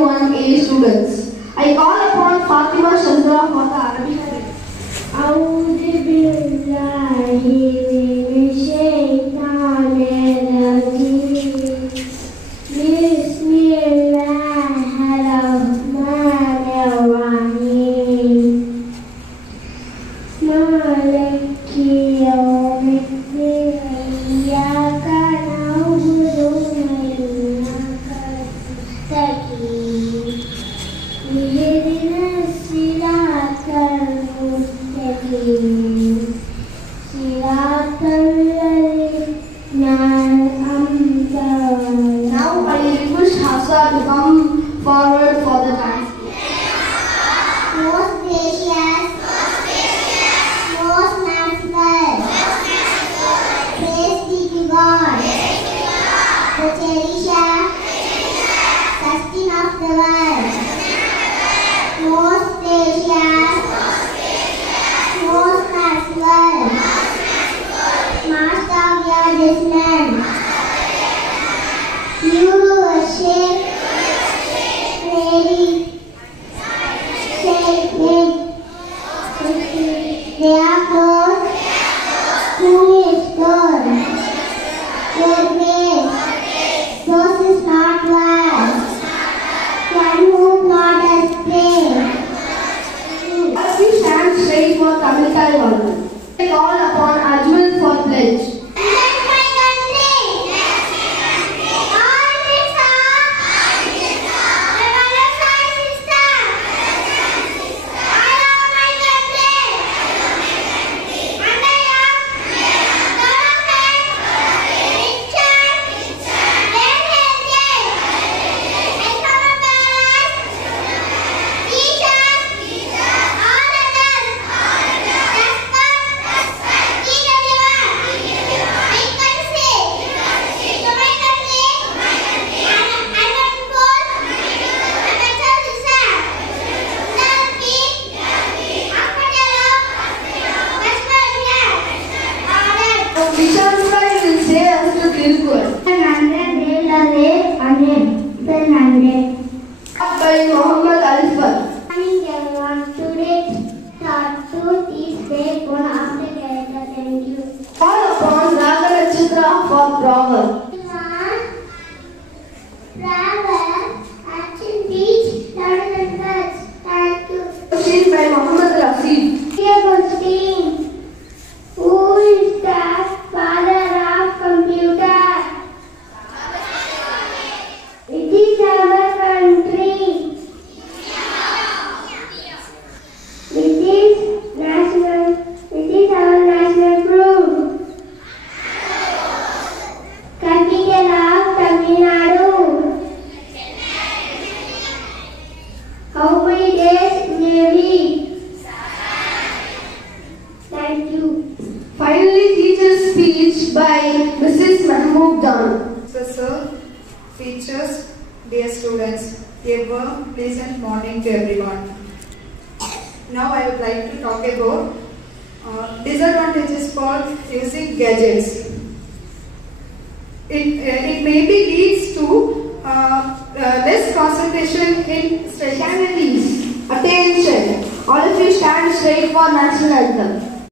1A students. I call upon Fatima Shazra for the Arabic reading. أعوذ بالله من الشيطان الرجيم. بسم الله الرحمن الرحيم. مالك يوم الدين. إياك نعبد وإياك نستعين. اهدنا الصراط المستقيم. صراط الذين أنعمت عليهم. Now I request Hafsa to come forward for the dance. Most gracious, most merciful, praise be to God, the cherisher, sustainer of the world. Most gracious, most merciful, master of your judgment. You worship, really, therefore, who is God? Your grace, those is not wise. Can whom not has praise. As we stand straight for Tamil Kaivalan, I call upon Ajmal for pledge. By Muhammad Alfan. Morning everyone. Today's cartoon is based on after character. Thank you. Call upon Ragana Chitra for Braver. Travel, action, beach, louder than birds. Thank you. Question by Muhammad Rasid. Dear question, who is the father of computer? It is our country. It is our national fruit. Capital of Tamil Nadu. How many days in a week? Thank you. Finally, teacher's speech by Mrs. Mahmood Dan. Professor, teachers, dear students, a warm, pleasant morning to everyone. Now I would like to talk about disadvantages for using gadgets. It maybe leads to less concentration in studies. Attention! All of you stand straight for national anthem.